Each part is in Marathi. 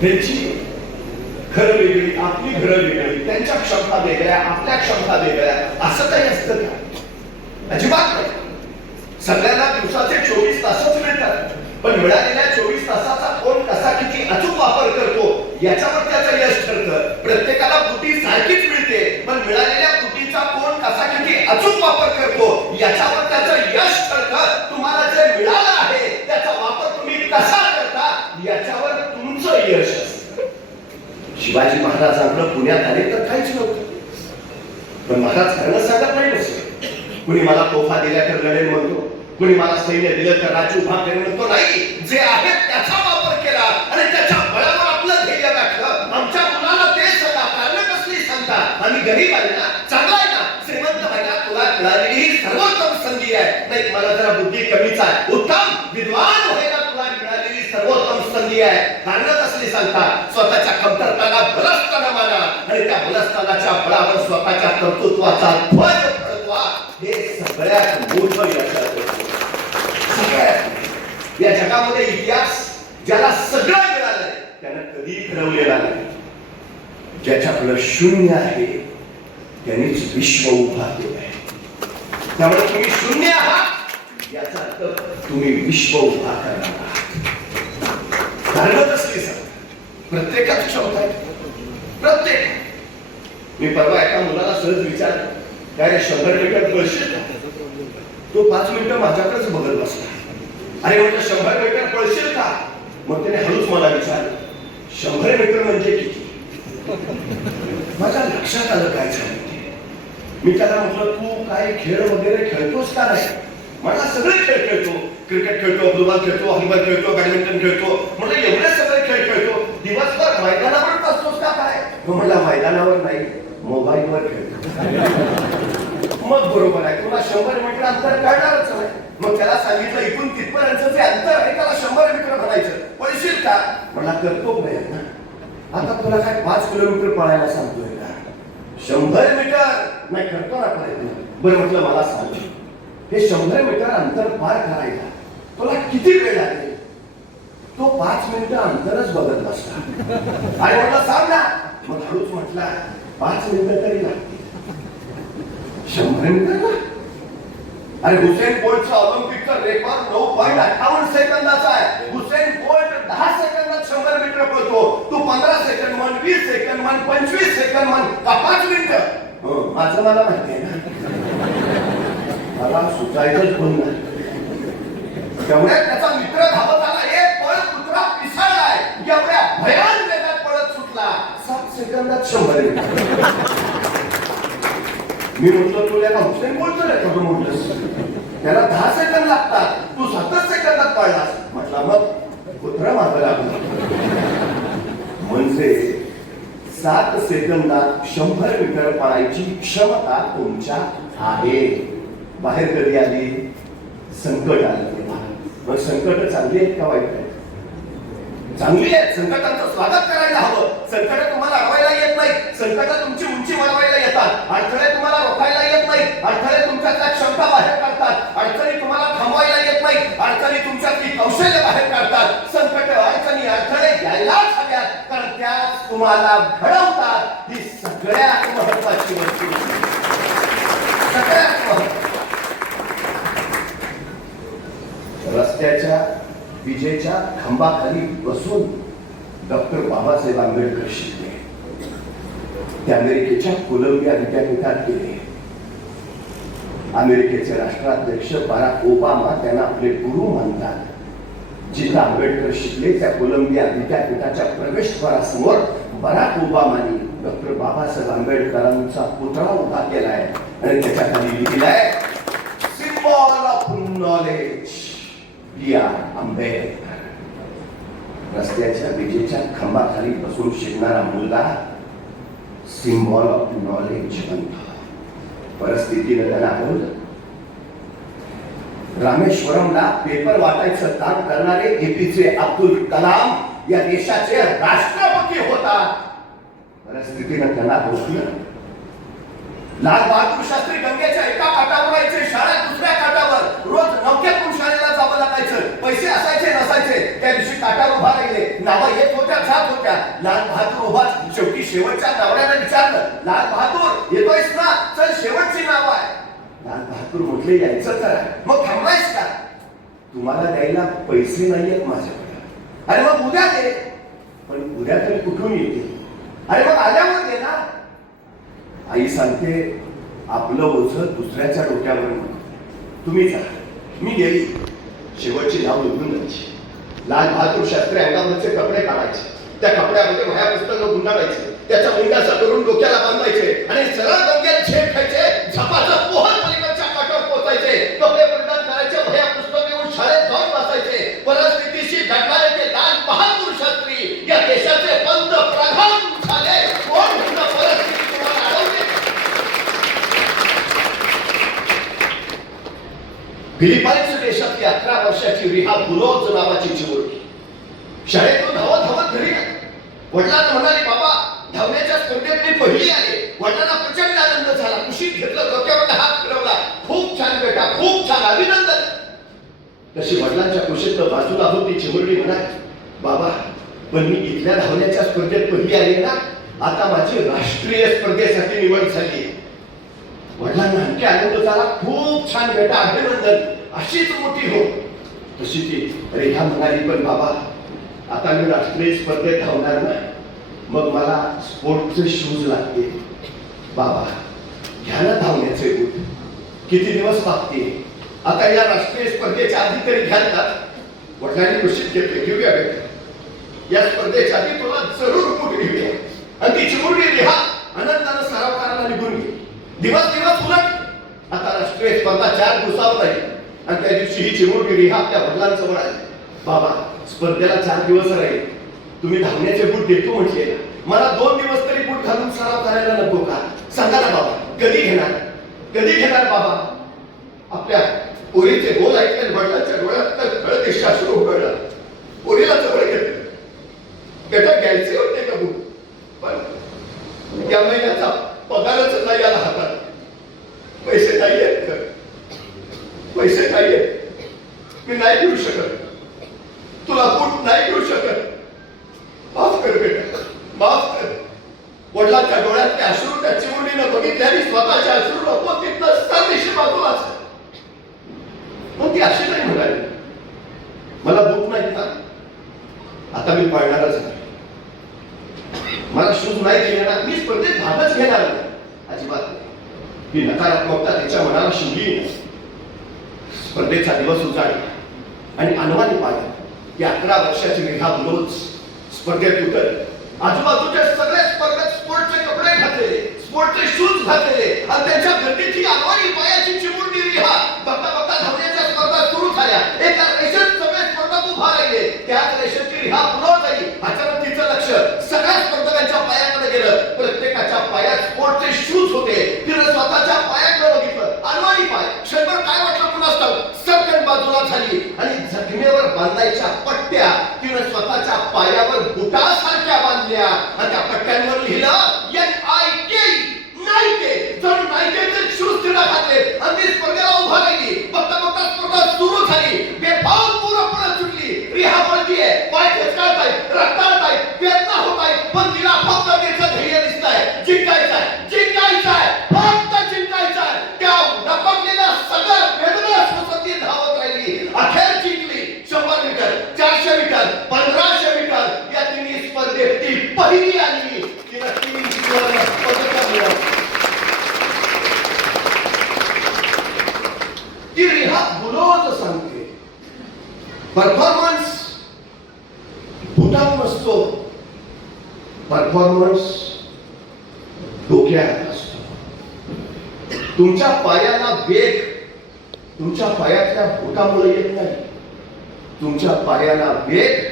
त्यांची घरं वेगळी, आपली घरं वेगळी, त्यांच्या क्षमता वेगळ्या, आपल्या क्षमता वेगळ्या, असं काही असतं का? अजिबात नाही. सगळ्यांना दिवसाचे 24 तासच मिळतात, पण मिळालेल्या 24 तासाचा कोण कसा किती अचूक वापर करतो याच्यावर त्याचं यश ठरतं. प्रत्येकाला बुद्धी सारखीच मिळते, पण मिळालेल्या बुद्धीचा कोण कसा किती अचूक वापर करतो याच्यावर त्याचं यश ठरतं. तुम्हाला जे मिळालं आहे त्याचा वापर तुम्ही कसा करता याच्यावर तुमचं यश असतं. शिवाजी महाराजांकडे पुण्यात आले तर काहीच नव्हतं, पण महाराज खरं सांगत नाही नसते. कुणी मला तोफा दिल्या तर लढेल म्हणतो, कुणी मला सैन्य दिलं तर राज्य उभा करेल म्हणतो. नाही, जे आहे त्याचा वापर केला आणि त्याच्या बळावर आपलं ध्येय गाठलं. आमच्या मुलाला ते सदा कारण कसली सांगता, आम्ही गरीब आहे ना, चांगला आहे ना, श्रीमंत व्हायला तुला मिळालेली ही सर्वोत्तम संधी आहे. नाही, मला जरा बुद्धी कमीच आहे, उत्तम विद्वान व्हायला तुला मिळालेली सर्वोत्तम संधी आहे. कारण कसली सांगता, स्वतःच्या कमतरताला बलस्थान माना आणि त्या बलस्थानाच्या बळावर स्वतःच्या कर्तृत्वाचा ध्वज फडकवा. हे सगळ्यात मोठं यश आहे. या जगामध्ये इतिहास ज्याला सगळं मिळालंय त्यानं कधी ठरवलेला नाही. ज्याच्याकडे शून्य आहे त्यांनीच विश्व उभा केलंय. त्यामुळे तुम्ही शून्य आहात याचा अर्थ तुम्ही विश्व उभा करणार आहात. कारण कसली सांग, प्रत्येकाची क्षमता आहे, प्रत्येक. मी परवा एका मुलाला सहज विचारलं, काय रे 100 मीटर पळशील का? तो 5 मिनिटं माझ्याकडेच बघत बसला. अरे म्हटलं 100 मीटर पळशील का? मग त्याने हळूच मला विचारलं, 100 मीटर म्हणजे किती? माझ्या लक्षात आलं काय झालं. मी त्याला म्हटलं, तू काय खेळ वगैरे खेळतोस का? नाही, मला सगळे खेळ खेळतो, क्रिकेट खेळतो, फुटबॉल खेळतो, हॉलीबॉल खेळतो, बॅडमिंटन खेळतो. म्हटलं एवढे सगळे खेळ खेळतो, दिवसभर मैदानावर असतोस का काय? म्हटलं मैदानावर नाही, मोबाईलवर खेळतो. मग बरोबर आहे, तुला 100 मीटर अंतर कळणारच नाही. मग त्याला सांगितलं, इथून तिथपर्यंत जे अंतर आहे त्याला 100 मीटर म्हणायचं. पळशील का? मला करतो प्रयत्न. आता तुला काय 5 किलोमीटर पळायला सांगतोय का? 100 मीटर नाही, करतो ना प्रयत्न. बरं म्हटलं, मला सांग, हे 100 मीटर अंतर पार करायला तुला किती वेळ लागेल? तो 5 मिनिटं अंतरच बघत बसला. आणि म्हटलं सांग ना. मग हळूच म्हटला, 5 मिनिटं तरी लागतील. 100 मीटर? अरे हुसेन बोल्टचा ऑलिम्पिकचा रेकॉर्ड 9.58 सेकंदाचा आहे. हुसेन बोल्ट 10 सेकंदात 100 मीटर पळतो. तू 15 सेकंद म्हण, 20 सेकंद म्हण, 25 सेकंद म्हण, का 5 मिनिटं? माझं मला माहिती आहे ना, मला सुचायचंच बोलणार. तेवढ्यात त्याचा मित्र धावत आला, एक पळ कुत्रा पिसाळलाय, एवढ्या भयान वेगात पळत सुटला. 7 सेकंदात 100 मीटर. मी म्हटलं, तुला का हुसेन बोलतो रेकॉर्ड म्हटलंस, त्याला 10 सेकंद लागतात, तू 7 सेकंदात पळलास. म्हटलं मग कुत्रा मागं लागला. म्हणजे 7 सेकंदात 100 मीटर पळायची क्षमता तुमच्यात आहे. बाहेर कधी आली? संकट आलं तेव्हा. मग संकट चांगली आहेत का वाईट आहेत? चांगली आहेत. संकटांचं स्वागत करायला हवं. संकट तुम्हाला अडवायला येत नाही, संकट तुमची उंची वाढवायला येतात. अडथळे तुम्हाला रोखायला येत नाही, अडथळे तुमच्यातल्या क्षमता बाहेर काढतात. अडचणी तुम्हाला थांबवायला येत नाही, अडचणी तुमच्यातली कौशल्य बाहेर काढतात. संकट, अडचणी, अडथळे यायलाच हव्यात, कारण त्या तुम्हाला घडवतात. ही सगळ्यात महत्वाची वस्तू, सगळ्यात महत्वाची. रस्त्याच्या विजेच्या खांबाखाली बसून डॉक्टर बाबासाहेब आंबेडकर शिकले. ते अमेरिकेच्या कोलंबिया विद्यापीठात गेले. अमेरिकेचे राष्ट्राध्यक्ष बराक ओबामा त्यांना आपले गुरु मानतात. जिथं आंबेडकर शिकले त्या कोलंबिया विद्यापीठाच्या प्रवेशद्वारासमोर बराक ओबामानी डॉक्टर बाबासाहेब आंबेडकरांचा पुतळा उभा केलाय आणि त्याच्या खाली लिहिलाय, सिम्बॉल ऑफ नॉलेज आंबेडकर. रस्त्याच्या विजेच्या खांबाखाली बसून शिकणारा मुलगा सिम्बॉल ऑफ नॉलेज बनतो. परिस्थितीने त्यांना हरवलं. रामेश्वरमला पेपर वाटायचं काम करणारे एपीजे अब्दुल कलाम या देशाचे राष्ट्रपती होता. परिस्थितीने त्यांना रोखलं. लाल बहादूर शास्त्री गंगेच्या एका काठावर राहायचे, शाळेत दुसऱ्या काठावर. रोज नौक्यातून शाळेला जावं लागायचं. पैसे असायचे नसायचे, त्या दिवशी काठावर उभा राहिले. नावं येत होत्या जात होत्या. लाल बहादूर उभाच. शेवटी शेवटच्या नवऱ्यानं विचारलं, लाल बहादूर येतोयस ना? चल, शेवटची नाव आहे. लाल बहादूर म्हटले, यायचं तर आहे. मग थांबायस का? तुम्हाला द्यायला पैसे नाहीयेत माझ्याकडे. अरे मग उद्या दे. पण उद्या तरी कुठून येतील? अरे मग आल्यावर दे ना. आई सांगते, आपलं ओझं दुसऱ्याच्या डोक्यावर नको. तुम्ही जा, मी गेली. शेवटची नाव निघून जायची. लाल बहादूर शास्त्री अंगावरचे कपडे काढायचे. त्या कपड्यामध्ये वह्या पुस्तकं गुंडाळायचे. त्याच्या मुंड्याचा करून डोक्याला बांधायचे आणि सरळ गंगेत झेप खायचे. झपाझप पोहत पलीकडच्या काठावर पोहोचायचे. कपडे परिधान करायचे, वह्या पुस्तक येऊन शाळेत जाऊन बसायचे. परिस्थितीशी झगडणारे ते लाल बहादूर शास्त्री या देशाचे पंतप्रधान झाले. कोण म्हणतं परिस्थिती तुम्हाला अडवते? फिलिपाईन्स देशातली 11 वर्षाची रिहा बुलोज नावाची चिमुरडी शाळेतून धावत धावत घरी आली. वडिलांना म्हणाले, बाबा, धावण्याच्या स्पर्धेत मी पहिली आले. वडिलांना प्रचंड आनंद झाला. कुशीत घेतलं, डोक्यावर हात फिरवला. खूप छान बेटा, खूप छान, अभिनंदन. तशी वडिलांच्या कुशीत बाजूला होती चिमुरडी म्हणाली, बाबा, पण मी इथल्या धावण्याच्या स्पर्धेत पहिली आली ना, आता माझी राष्ट्रीय स्पर्धेसाठी निवड झाली. वडिलांना आणखी आनंद झाला. खूप छान बेटा, अभिनंदन, अशीच मोठी हो. तशी ती रेखा म्हणाली, पण बाबा, आता मी राष्ट्रीय स्पर्धेत धावणार ना, मग मला स्पोर्टचे शूज लागतील. बाबा, घ्या ना धावण्याचे बूट. किती दिवस मागते? आता या राष्ट्रीय स्पर्धेच्या आधी तरी घ्याल. वडिलांनी कुशीत घेतले, घेऊया बेटा, या स्पर्धेच्या आधी तुला जरूर बूट घेऊया. आणि ती चिमुरडी रिहा आनंदानं सराव करायला निघून गेली. दिवस उलट. आता राष्ट्रीय स्पर्धा 4 दिवसावर राहील. आणि त्या दिवशी ही चिमुरडी रिहा आपल्या वडिलांजवळ आली. बाबा, स्पर्धेला 4 दिवस राहील. तुम्ही धावण्याचे बूट देतो म्हटले ना, मला 2 दिवस तरी बूट घालून सराव करायला नको का? सांगा ना बाबा, कधी घेणार? कधी घेणार बाबा? आपल्या पोरीचे बोल ऐकले वडिलांच्या डोळ्यात तर कळते शास्त्र उघडला. पोरीला जवळ घेतलं, बेटा घ्यायचे होते का बूट? पण या महिन्याचा पगारच नाही आला हातात. पैसे नाही आहेत, पैसे नाही आहेत, मी नाही घेऊ शकत. तुला बूट नाही घेऊ शकत. माफ कर बेटा, माफ कर. वडिलांच्या डोळ्यातले अश्रू त्या चिमुरडीनं बघितले आणि स्वतःच्या अश्रू नको तिथं सरदेशी बाजूलाच. मग ती अशी नाही म्हणाली, मला बूट नाही का? आता मी पळणारच नाही. मला शूज नाही केले ना, मी स्पर्धेत भागच घेणार नाही. अजिबात नाही. ही नकारात्मकता तिच्या मनाला शिवली नाही. स्पर्धेचा दिवस उजाडला आणि अनवाणी पाहिला. या 11 वर्षाची रिहा बुलोज स्पर्धेत उतरली. आजूबाजूच्या सगळ्या स्पर्धेत स्पोर्टचे कपडे घातलेले, स्पोर्टचे शूज घातलेले आणि त्यांच्या गर्दीत ही अनवाणी पायाची चिमुरडी रिहा. बघता बघता धावण्याच्या स्पर्धा सुरू झाल्या. एका रेषेत सगळे स्पर्धक उभा राहिले. त्याच रेषेची रिहा बुलोज झाली. अचानक तिचं लक्ष सगळ्या स्पर्धकांच्या पायाकडे गेलं. प्रत्येकाच्या पायात स्पोर्टचे शूज होते. तिनं स्वतःच्या पायाकडे बघितलं. अनवाणी पाय. क्षणभर काय वाटलं कुणास ठाऊक, सरकन बाजूला झाली आणि जखमेवर बांधायच्या पट्ट्या तिनं स्वतःच्या पायावर बुटासारख्या बांधल्या आणि त्या पट्ट्यांवर लिहिलं NIK, नाईके. जण नाईकेचे शूज तिला घातले आणि ती स्पर्धेला उभा राहिली. बघता बघता स्पर्धा सुरू झाली. बेफाम पूर्णपणे सुटली. रिहा पळतीये, पाय खेचकाळताय, रक्ताळताय, वेदना होताय, पण तिला फक्त तिचं ध्येय दिसतंय. जिंकायचंय, जिंकायचंय, फक्त जिंकायचंय. त्या नपकलेल्या सगळ्या वेदना सोसत ती धावत राहिली. अखेर जिंकली. 100 मीटर, 400 मीटर, 1500 मीटर या तिन्ही स्पर्धेत ती पहिली आली. तिला 3 सुवर्ण पदकं मिळाली. ती रिहा बुलोज सांगते, परफॉर्मन्स बुटावर नसतो, परफॉर्मन्स डोक्यात असतो. तुमच्या पायाला वेग तुमच्या पायातल्या बुटामुळे येत नाही. तुमच्या पायाला वेग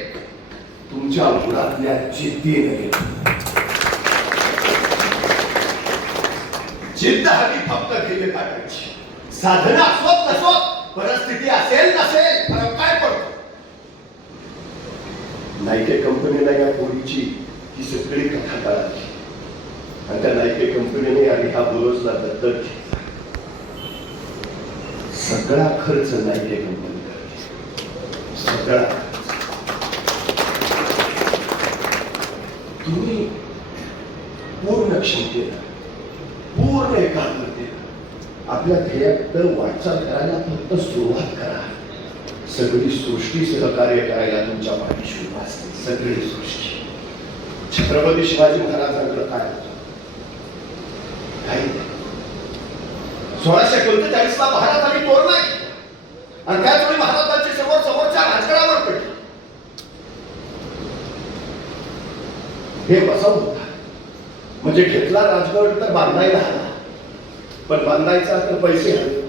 तुमच्या बुडातल्या जिद्दीने येतो. जिद्द हवी फक्त ध्येय गाठायची. साधना असोत नसोत, परिस्थिती असेल नसेल, फरक काय पडतो? नाईके कंपनीला या पोरीची ही सगळी कथा कळाली आणि त्या नाईके कंपनीने आणि हा बुलोजला दत्तक घेतला. सगळा खर्च नाईके कंपनी करते. सगळा तुम्ही पूर्ण क्षमतेनं, पूर्ण एकाग्रतेनं आपल्या ध्येयाकडे वाटचाल करायला फक्त सुरुवात करा. सगळी सृष्टी सहकार्य करायला तुमच्या पाठीशी उभा असते. सगळी सृष्टी. छत्रपती शिवाजी महाराजांकडे काय काही 1639 ला महाराजांनी तोरणा केला आणि त्याचवेळी महाराजांची समोरच्या राजगडावर पडली. हे बसव होता म्हणजे घेतला राजगड तर बांधायला हवा, पण बांधायचा तर पैसे हवे.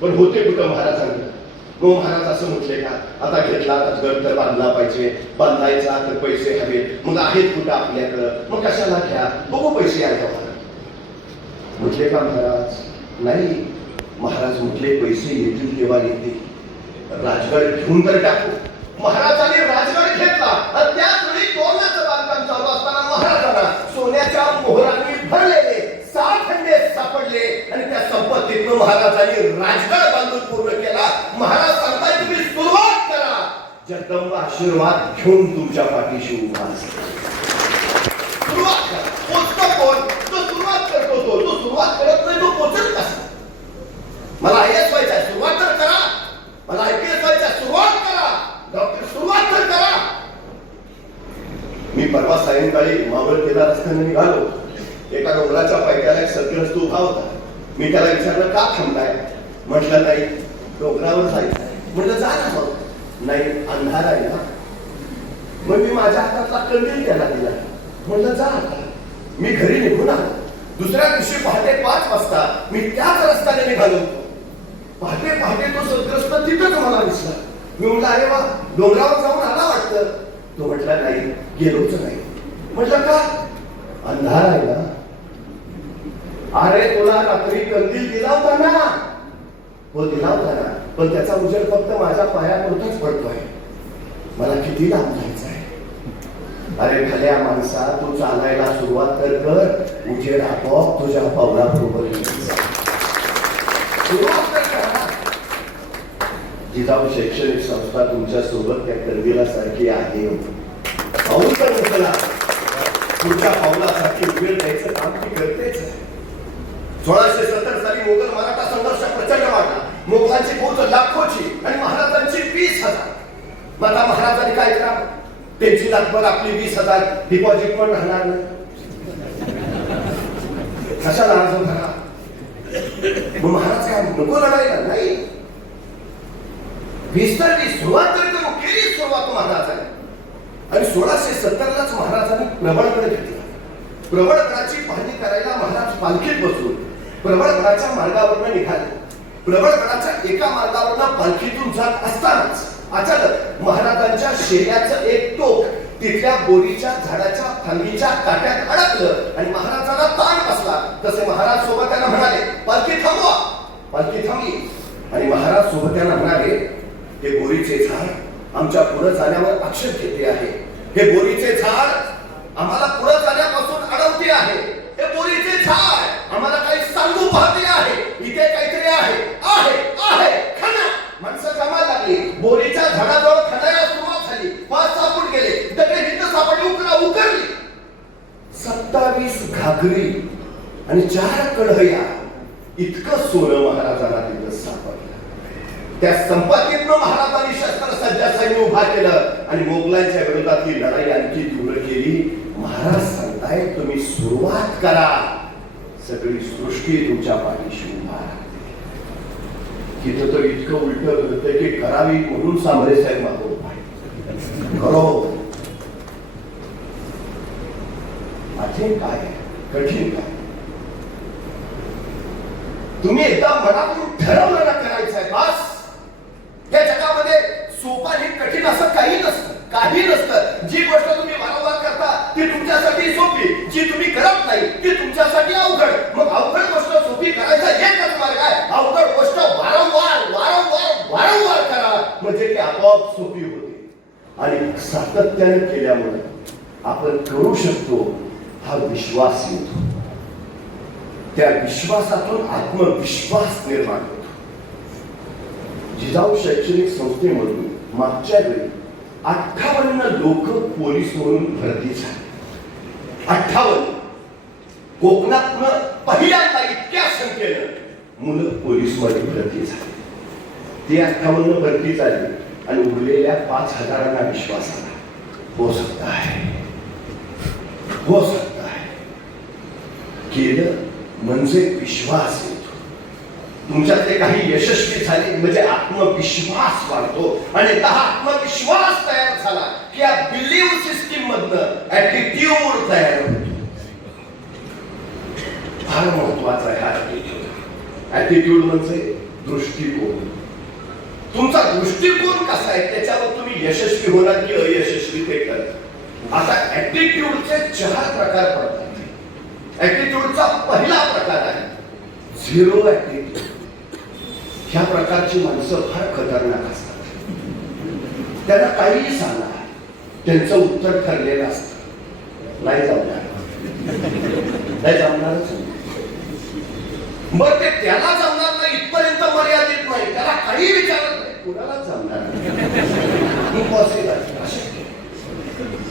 पण होते कुठं महाराजांकडे? महाराज असं म्हटले का, आता घेतला राजगड तर बांधला पाहिजे, बांधायचा तर पैसे हवे. मग आहेत कुठं आपल्याकडं? मग कशाला घ्या, बघू पैसे यायचा म्हटले का महाराज? नाही. महाराज म्हटले पैसे येतील तेव्हा येतील, राजगड घेऊन तर टाकू. महाराजांनी राजगड घेतला आणि त्याचवेळी तोरणाचं बांधकाम चालू असताना महाराजांना सोन्याच्या मोहरांनी भरलेले 6 खंडे सापडले आणि त्या संपत्तीतून महाराजांनी राजगड बांधून पूर्ण केला. महाराज सांगताय तुम्ही सुरुवात करा, जगदंबा आशीर्वाद घेऊन तुमच्या पाठीशी उभा असतो. सुरुवात करा. पोचतो कोण? तो सुरुवात करतो. तो सुरुवात करत नाही, तो पोचत कसा? मला आयएस व्हायचं, सुरुवात तर करा. मला आयपीएस व्हायचं, सुरुवात करा. डॉक्टर, सुरुवात तर करा. मी परवा सायंकाळी मावळतेला रस्त्याने निघालो. एका डोंगराच्या पायथ्याला एक सद्ग्रस्त उभा होता. मी त्याला विचारलं, का थांबताय? म्हटलं, नाही, डोंगरावर जायचं आहे. म्हटलं, जा ना मग. नाही, अंधार आहे ना. मग मी माझ्या हातातला कंदील त्याला दिला. म्हटलं, जा आता. मी घरी निघून आलो. दुसऱ्या दिवशी पहाटे 5 वाजता मी त्याच रस्त्याने निघालो होतो. पहाटे तो सद्ग्रस्त तिथंच मला दिसला. मी म्हटलं, अरे वा, डोंगरावर जाऊन आला वाटतं. तो म्हटला, नाही, गेलोच नाही. म्हटलं, का? अंधार आहे ना. अरे, तुला रात्री कंदील दिला होता ना. हो, दिला होता ना, पण त्याचा उजेड फक्त माझ्या पायापुरताच पडतोय. मला किती लांब जायचं आहे? अरे भल्या माणसा, तू चालायला सुरुवात कर. उजेड आपोआप तुझ्या पावलाबरोबर सुरुवात कर. जिजाऊ शैक्षणिक संस्था तुमच्या सोबत त्या कंदिलासारखी आहे. पाऊल तर उचला. पुढच्या पावलासाठी उजेड द्यायचं काम ती करतेच. 1670 साली मोगल मराठा संघर्ष प्रचंड वाढला. मोगलांची फौज लाखोची आणि महाराजांची 20,000. आता महाराजांनी काय करावं? त्यांची लाखभर आपली 20,000 डिपॉझिट पण राहणार नाही. कशाला अर्ज भरा? मग महाराज काय नको लढायला? नाही, 20 तर 20 सुरुवात तरी करू. केली सुरुवात महाराजांनी. आणि 1670लाच महाराजांनी प्रबळगड घेतला. प्रबळगडाची पाहणी करायला महाराज पालखीत बसून प्रबळगडाच्या मार्गावरून निघाले. प्रबळगडाच्या एका मार्गावरून पालखीतून जात असतानाच अचानक महाराजांच्या शेऱ्याचं एक टोक तिथल्या बोरीच्या झाडाच्या फांदीच्या काट्यात अडकलं आणि महाराजांना ताण बसला. तसे महाराज सोबत्यांना म्हणाले, पालखी थांबवा. पालखी थांबली आणि महाराज सोबत्यांना म्हणाले, हे बोरीचे झाड आमच्या पुढे जाण्यावर आक्षेप घेते आहे. हे बोरीचे झाड आम्हाला पुढे जाण्यापासून अडवते आहे. हे बोरीचे झाड आम्हाला काही सांगू पाहते आहे. इथे काहीतरी आहे. खणा. माणसं जमायला लागली. बोरीच्या झाडाजवळ खणायला सुरुवात झाली. 5-6 फूट गेले. दगड हिथं सापडली. उकरली. 27 घागरी आणि 4 कढया इतकं सोनं महाराजांना तिथं सापडलं. त्या संपत्तीतनं महाराजांनी शस्त्रसज्ज सैन्य उभा केलं आणि मोगलांच्या विरोधातली लढाई आणखी तीव्र केली. महाराज सांगताय, तुम्ही सुरुवात करा, सगळी सृष्टी तुमच्या पाठीशी उभा राहते. तिथं तर इतकं उलट घडतंय की करावी म्हणून सांबरे साहेब मागो करो. कठीण काय? कठीण काय? तुम्ही एकदा मनातून ठरवलं ना करायचं आहे, बस. या जगामध्ये सोपं आणि कठीण असं काही नसतं. काही नसतं. जी गोष्ट तुम्ही वारंवार करता ती तुमच्यासाठी सोपी, जी तुम्ही करत नाही ती तुमच्यासाठी अवघड. मग अवघड गोष्ट सोपी करायचा एकच मार्ग आहे, अवघड गोष्ट वारंवार वारंवार वारंवार करा, म्हणजे ती आपोआप सोपी होते. आणि सातत्याने केल्यामुळे आपण करू शकतो हा विश्वास येतो. त्या विश्वासातून आत्मविश्वास निर्माण होतो. जिजाऊ शैक्षणिक संस्थेमधून मागच्या वेळी 58 लोक पोलीस म्हणून भरती झाले. 58 कोकणातनं पहिल्यांदा इतक्या संख्येनं मुलं पोलीस मध्ये भरती झाली. ती 58 भरती झाली आणि उरलेल्या 5,000 विश्वास आला. हो सकता है, हो सकता है. केलं म्हणजे विश्वास येतो. तुमच्यातले काही यशस्वी झाले म्हणजे आत्मविश्वास वाढतो आणि हा आत्मविश्वास तयार झाला की या बिलीव्ह सिस्टीम मधनं ऍटिट्यूड तयार होतो. फार महत्वाचा आहे हा ऍटिट्यूड. ऍटिट्यूड म्हणजे दृष्टिकोन. तुमचा दृष्टिकोन कसा आहे त्याच्यावर तुम्ही यशस्वी होणार की अयशस्वी ते करा. आता ऍटिट्यूडचे 4 प्रकार पडतात. ऍटिट्यूडचा पहिला प्रकार आहे झिरो ऍटिट्यूड. ह्या प्रकारची माणसं फार खतरनाक असतात. त्यांना काहीही सांगा त्यांचं उत्तर ठरलेलं असतं. नाही जमणार, नाही जमणारच. बरं ते त्याला जमणार नाही इथपर्यंत मर्यादित नाही. त्याला काही विचारत नाही, कुणालाच जमणार नाही. इम्पॉसिबल, अशक्य.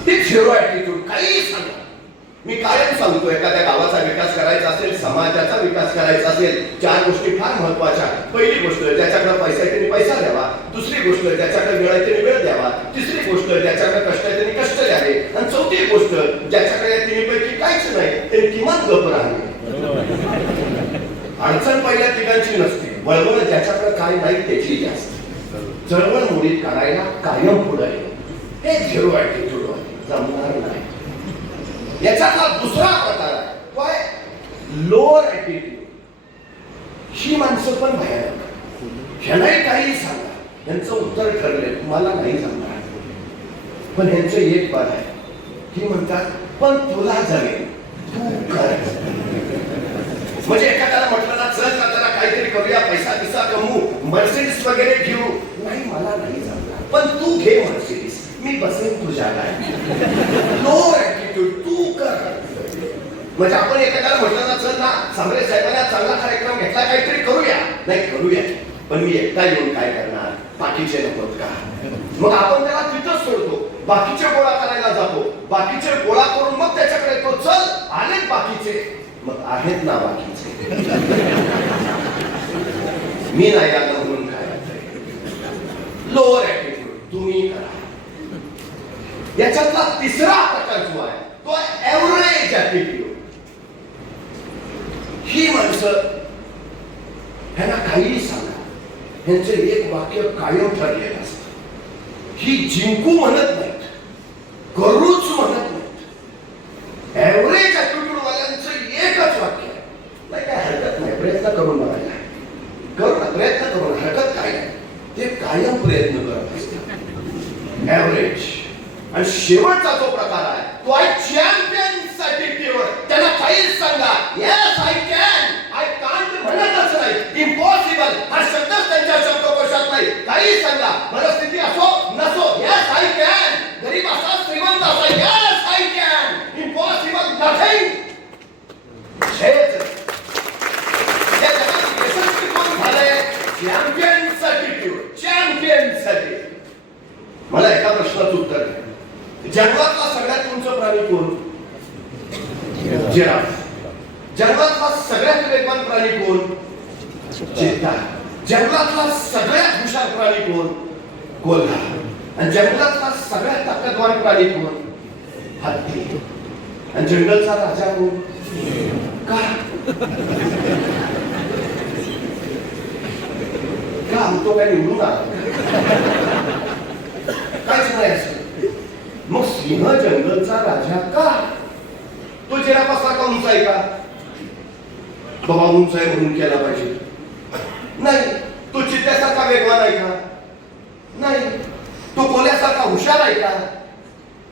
ते झिरो ऍटिट्यूड. काही सांगा. मी कायम सांगतो एखाद्या गावाचा विकास करायचा असेल, समाजाचा विकास करायचा असेल, 4 गोष्टी फार महत्वाच्या. पहिली गोष्ट ज्याच्याकडे पैसा आहे त्यांनी पैसा द्यावा. दुसरी गोष्ट ज्याच्याकडे वेळ आहे त्यांनी वेळ द्यावा. तिसरी गोष्ट ज्याच्याकडे कष्ट आहे त्यांनी कष्ट द्यावे. आणि चौथी गोष्ट ज्याच्याकडे या तिन्हीपैकी काहीच नाही त्यांनी किमान गप राहावे. अडचण पहिल्या तिघांची नसते, वळवळ ज्याच्याकडे काय नाही त्याची जास्त. चळवळ मोडीत करायला कायम पुढे हे झिरो ऍटिट्यूड जमणार नाही. याच्यातला दुसरा प्रकार आहे तो आहे लोअर ऍटिट्यूड. ही माणसं पण भयानक. ह्यालाही काही सांगा यांचं उत्तर ठरले मला नाही जमणार. पण ह्यांचं एक बार आहे की म्हणतात पण तुला जमेल तू कर. म्हणजे एखाद्याला म्हटलं ना चल ना जरा काहीतरी करूया, पैसा पिसा कमवू, मर्सिडीज वगैरे घेऊ. नाही मला नाही जमणार पण तू घे मर्सिडीज, मी बसेन तुझ्या गाडी. लोअर ऍटिट्यूड, तू कर. म्हणजे आपण एखाद्याला म्हटलं ना चल ना सांबरे साहेबांना चांगला कार्यक्रम घेतला काहीतरी करूया. नाही करूया पण मी एकटा येऊन काय करणार, बाकीचे नकोत का. मग आपण त्याला तिथंच सोडतो, बाकीचे गोळा करायला जातो. बाकीचे गोळा करून मग त्याच्याकडे येतो, चल आलेत बाकीचे. मग आहेत ना बाकीचे, मी नाही आलो म्हणून काय. लोअर ऍटिट्यूड तुम्ही करा. याच्यातला तिसरा प्रकार जो आहे तो एव्हरेज ऍटिट्यूड. ही माणसं ह्यांना काहीही सांगा ह्यांचं एक वाक्य कायम ठरलेलं असतं. ही जिंकू म्हणत नाहीत, करूच म्हणत नाहीत. एव्हरेज ऍटिट्यूड वाल्यांचं एकच वाक्य आहे, नाही काय हरकत नाही, प्रयत्न करून बघायला. करू ना, प्रयत्न करून हरकत काय नाही. ते कायम प्रयत्न करत असतात. एव्हरेज. आणि शेवटचा जो प्रकार आहे तो आहे चॅम्पियन्स ऍटिट्यूड. त्यांना काहीच सांगा yes I can, I can't म्हणतच नाही. इम्पॉसिबल हा शब्दच त्यांच्या शब्दकोशात नाही. काही सांगा, परिस्थिती असो नसो, येस आय कॅन. गरीब असा श्रीमंत असा, yes I can. Impossible nothing. या जगात यशस्वी कोण झालंय? Champions attitude. Champions attitude. मला एका प्रश्नाचं उत्तर आहे. जंगलातला सगळ्यात उंच प्राणी कोण? जिराफ. जंगलातला सगळ्यात वेगवान प्राणी कोण? चित्ता. जंगलातला सगळ्यात हुशार प्राणी कोण? कोल्हा. आणि जंगलातला सगळ्यात ताकदवान प्राणी कोण? हत्ती. आणि जंगलचा राजा कोण? का? तो काय निवडून आला? काहीच नाही असं. मग सिंह जंगलचा राजा का? तो जिराफासारखा उंच आहे का? बाबा उंच आहे म्हणून केला पाहिजे? नाही. तो चित्त्यासारखा वेगवान आहे का? नाही. तो कोल्ह्यासारखा हुशार आहे का?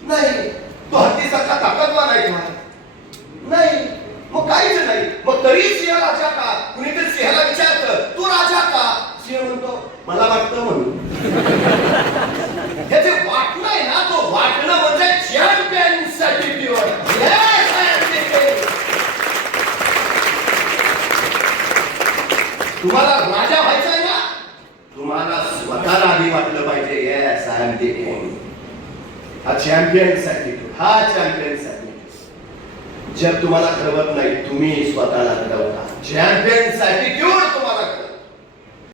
नाही. तो हत्तीसारखा ताकदवान आहे का? नाही. मग काहीच नाही. मग तरी सिंह राजा का? कुणीतरी सिंहाला विचारतं तू राजा का? सिंह म्हणतो मला वाटतं म्हणून. हे जे वाटणं आहे ना, तो वाटणं म्हणजे चॅम्पियन्स ऍटिट्यूड. तुम्हाला राजा व्हायचं आहे ना, तुम्हाला स्वतःला आधी वाटलं पाहिजे yes I am the king. हा चॅम्पियन्स ऍटिट्यूड. हा चॅम्पियन्स ऍटिट्यूड. जग तुम्हाला घडवत नाही, तुम्ही स्वतःला घडवता. Champions attitude